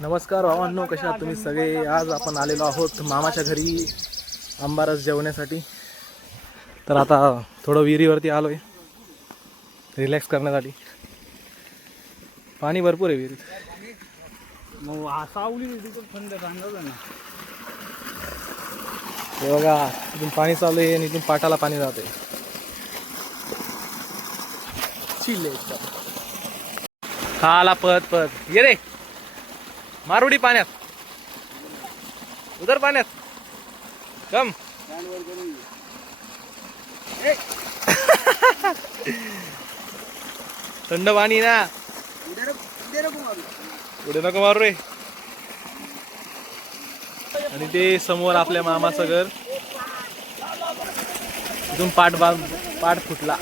नमस्कार भावांनो, कशा आहात तुम्ही सगळे? आज आपण आलेलो आहोत मामाच्या घरी आंबारस जेवण्यासाठी. तर आता थोडं विहिरीवरती आलो आहे रिलॅक्स करण्यासाठी. पाणी भरपूर आहे विहिरीत. हे बघा, इथून पाणी चालू आहे आणि इथून पाटाला पाणी जात आहे. चिल्ले हा आला पत ये रे मारुडी पाण्यात, उधर पाण्यात कम. थंड पाणी ना, पुढे नको मारू रे. आणि ते समोर आपल्या मामाचं घर. इथून पाट फुटला.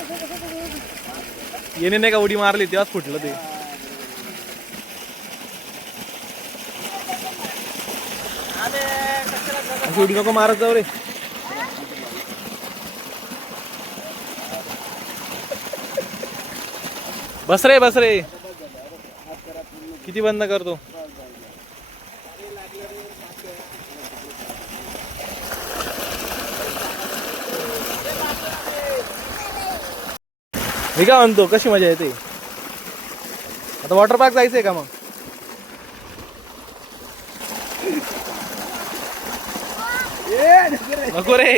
येणे नाही का उडी मारली तेव्हाच फुटलं ते. उडी नको मारत जाऊ रे. बस रे किती बंद करतो. मी काय म्हणतो, कशी मजा येते. आता वॉटर पार्क जायचंय का मग? नको रे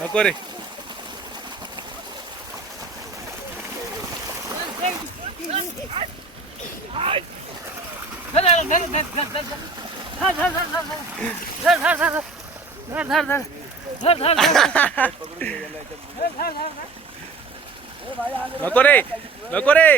नको रे. नको रे नको रे.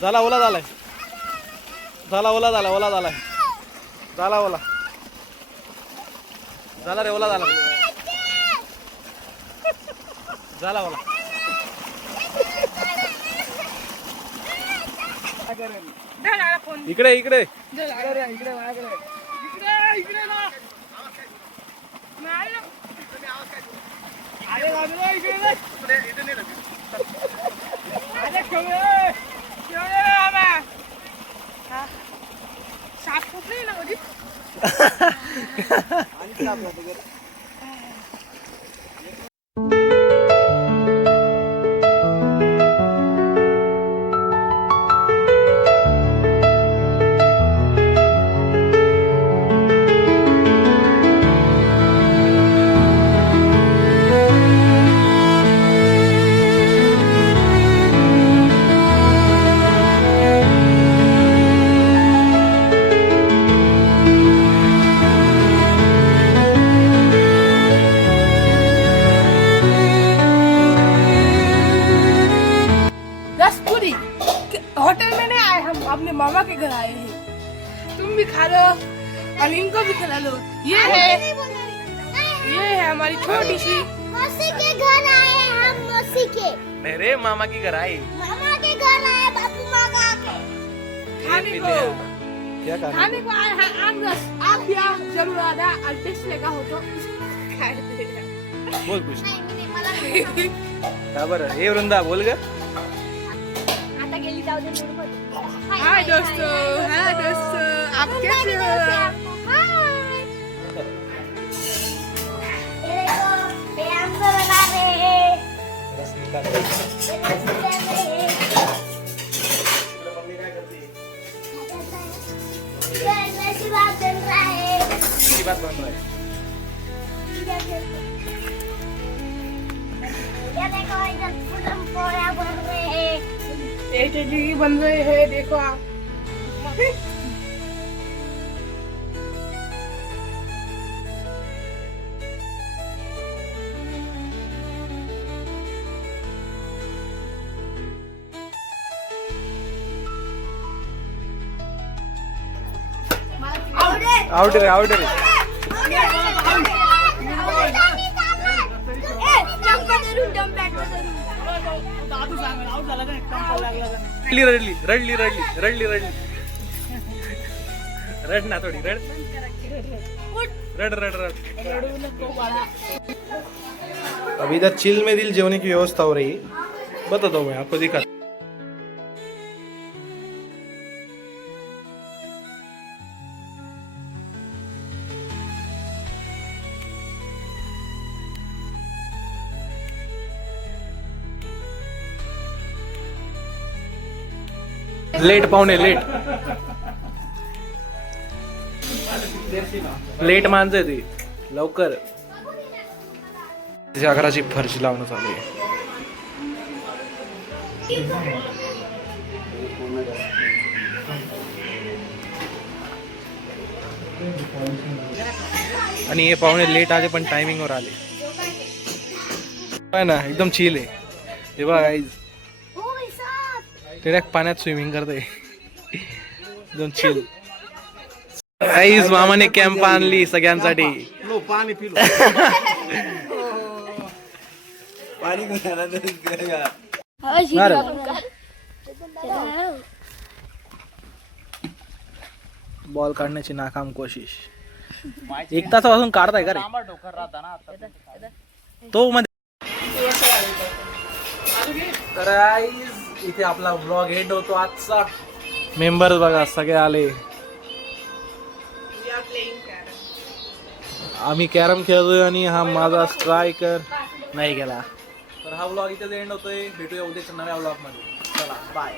झाला ओला झालाय, ओला झाला रे, ओला झाला ओला. इकडे इकडे साप कुठे ना कधी. होटल में नहीं आए, हम अपने मामा के घर आए हैं. तुम भी खा लो और इनको भी खिला लो. ये है हमारी छोटी सी मौसी के घर आए हैं हम. मौसी के मेरे मामा की घर आए, मामा के घर आए. बापू मामा के खाने को क्या खाने को आए हैं आमरस. आप भी आओ जरूर आना और टेस्ट लेगा हो तो खा लेना. बोल कुछ. नहीं नहीं मला का बरं? हे वृंदा बोल ग. आता गेली जाऊ दे. हाय दोस्तों, आप कैसे हो? हाय. ये देखो, ये हमको बना रहे हैं. रस निकाल. ये रस निकाल रहे हैं. मम्मी काय करते? ये नशी बात बन रहा है. किती बात बन रहा है? ये देखो, इधर पुरम पोया बन रहे हैं. एक जी बन रहे हैं, देखो आप. आउट रे आउट रे. रडली रडली रडली रडली रडली रडली रड ना थोड़ी रड रड रड रड. अभी इधर चिल में दिल जेवने की व्यवस्था हो रही है, बताता हूँ मैं आपको दिखा. लेट पाहुणे लेट लेट माणसं ती लवकर. त्याच्या घराची फरशी लावणं चालू आहे. आणि हे पाहुणे लेट आले पण टायमिंगवर आले. काय ना एकदम चिल आहे. हे बघा गाईज डायरेक्ट पाण्यात स्विमिंग करते. एकदम चिल. गाईज मामाने कॅम्प आणली सगळ्यांसाठी. बॉल काढण्याची नाकाम कोशिश. 1 तासापासून काढताय का रे तो मध्ये. तर इथे आपला व्लॉग एंड होतो आजचा. मेंबर्स बघा सगळे आले. आम्ही कॅरम खेळतोय आणि हा माझा स्ट्रायकर नाही गेला. तर हा व्लॉग इथे एंड होतोय. भेटूया उद्याच्या नव्या व्लॉग मध्ये. चला बाय.